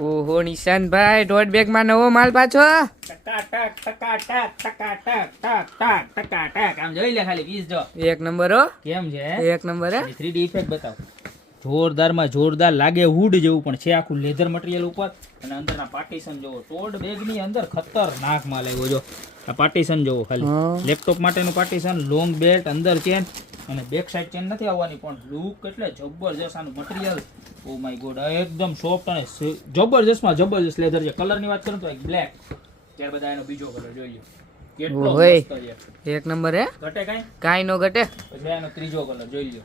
ઓહો નિશાંતભાઈ દોઢ બેગમાં નવો માલ પાછો ટકાટક ટકાટક ટકાટક ટક ટક ટકાટક આમ જોઈ લે ખાલી પીસ જો એક નંબર હો કેમ છે એક નંબર હે 3D ઇફેક્ટ બતાવ જોરદારમાં જોરદાર લાગે વુડ જેવું પણ છે આખું લેધર મટીરીયલ ઉપર અને અંદરના પાર્ટીશન જોવો ટોડ બેગની અંદર ખતરનાક માલ આવ્યો જો આ પાર્ટીશન જોવો ખાલી લેપટોપ માટેનું પાર્ટીશન લોંગ બેલ્ટ અંદર ચેન અને બેક સાઈડ ચેન નથી આવવાની પણ લુક એટલે જબરજસ્ત આનું મટીરીયલ ઓ માય ગોડ એકદમ સોફ્ટ અને જબરજસ્તમાં જબરજસ્ત લેધર છે કલરની વાત કરું તો એક બ્લેક ત્યાર બધા એનો બીજો કલર જોઈ લો કેટલો મસ્ત છે એક નંબર હે ઘટે કાઈ નો ઘટે પછી એનો ત્રીજો કલર જોઈ લો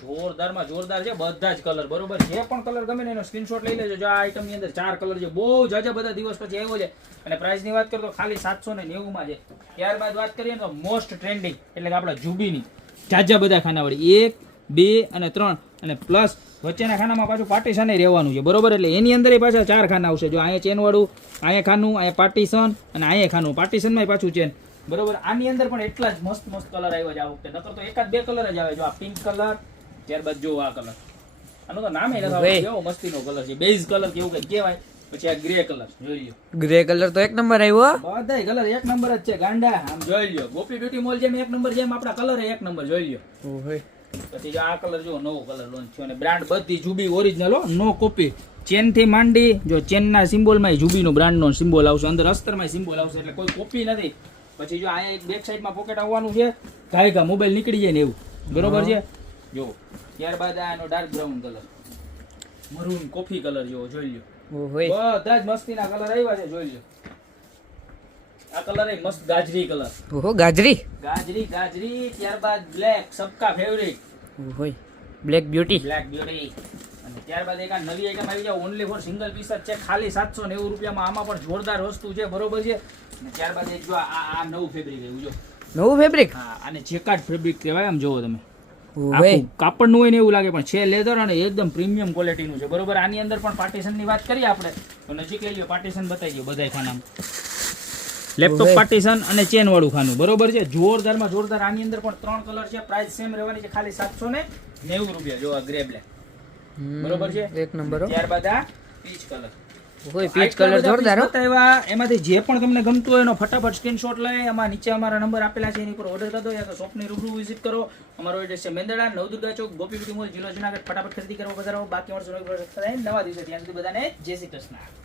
જોરદારમાં જોરદાર છે બધા જ કલર બરોબર જે પણ કલર ગમે ને એનો સ્ક્રીનશોટ લઈ લેજો જો આ આઈટમ ની અંદર 4 કલર છે બહુ જાજા બધા દિવસ પછી આવ્યો છે અને પ્રાઇસ ની વાત કરું તો ખાલી 790 માં છે ત્યારબાદ વાત કરીએ તો મોસ્ટ ટ્રેન્ડિંગ એટલે કે આપણા જુબીની જાજા બધા ખાનાવાળી 1 2 અને 3 અને પ્લસ વચ્ચેના ખાનામાં પાછું પાર્ટીશન રહેવાનું છે બરોબર એટલે એની અંદર પાછા 4 ખાના આવશે જો અહીંયા ચેન વાળું અહીંયા ખાનું અહીંયા પાર્ટીશન અને અહીંયા ખાનું પાર્ટીશનમાં પાછું ચેન બરોબર આની અંદર પણ એટલા જ મસ્ત મસ્ત કલર આવ્યા છે આ વખતે નકર તો એકાદ બે કલર જ આવે જો આ પિંક કલર ત્યારબાદ જો આ કલર આનો તો નામે નથી આવડતું કેવો મસ્તીનો કલર છે બેઝ કલર કેવું કઈ કહેવાય પછી આ ગ્રે કલર જોઈ લ્યો ગ્રે કલર તો એક નંબર આવ્યો બધાય કલર એક નંબર જ છે ગાંડા આમ જોઈ લ્યો ગોપી બ્યુટી મોલ જેમ એક નંબર જેમ આપડા કલર એક નંબર જોઈ લ્યો ઓહો પછી જો આ કલર જો નવો કલર લોન્ચ થયો અને બ્રાન્ડ બધી જુબી ઓરિજિનલ હો નો કોપી ચેન થી માંડી જો ચેન ના સિમ્બોલ માં જુબી નો બ્રાન્ડ નો સિમ્બોલ આવશે અંદર અસ્તર માં સિમ્બોલ આવશે એટલે કોઈ કોપી નથી પછી જો આ એક બેક સાઈડ માં પોકેટ આવવાનું છે ગાયકા મોબાઈલ નીકળી જાય ને એવું બરોબર છે જો ત્યારબાદ આનો dark brown colour maroon coffee colour જેવો જોઈ લ્યો ઓહો બધા જ મસ્તીના કલર આવ્યા છે જોઈ લ્યો આ કલર એ મસ્ત ગાજરી કલર ઓહો ગાજરી ગાજરી ગાજરી ત્યારબાદ બ્લેક સબકા ફેવરિટ ઓહો બ્લેક બ્યુટી અને ત્યારબાદ એક આ નવી આઈટમ આવી જાય ઓનલી ફોર સિંગલ પીસ જ છે ખાલી 790 રૂપિયામાં આમાં પણ જોરદાર વસ્તુ છે બરોબર છે અને ત્યારબાદ એક જો આ નવું ફેબ્રિક આવ્યું જો નવું ફેબ્રિક હા અને જેકાર્ડ ફેબ્રિક કહેવાય આમ જોવો તમે ઓહો કાપડનું હોય ને એવું લાગે પણ છે લેધર અને એકદમ પ્રીમિયમ ક્વોલિટીનું છે બરોબર આની અંદર પણ પાર્ટીશનની વાત કરીએ આપણે તો નજીક લઈ લ્યો પાર્ટીશન બતાવી દો બધાય ખાનામાં લેપટોપ પાર્ટીશન અને ચેન વાળું ખાનું બરોબર છે જોરદારમાં જોરદાર આની અંદર પણ 3 કલર છે પ્રાઇસ સેમ રહેવાની છે ખાલી 790 રૂપિયા જો આ ગ્રે બ્લેક બરોબર છે એક નંબર હો ત્યારબાદ આ પીચ કલર ઓહો પીચ કલર જોરદાર હો એમાંથી જે પણ તમને ગમતું હોય એનો ફટાફટ સ્ક્રીનશોટ લઈ એમાં નીચે અમારા નંબર આપેલા છે એની પર ઓર્ડર કરી દો યા તો શોપની રૂબરૂ વિઝિટ કરો અમારો એડ્રેસ છે મેંદરડા નવદુર્ગા ચોક ગોપી બ્યુટી મોલ જિલ્લો જુનાગઢ ફટાફટ ખરીદી કરવા પધારો બાકી વર્ષો નવા દિવસે ત્યાં સુધી બધાને જય શ્રી કૃષ્ણ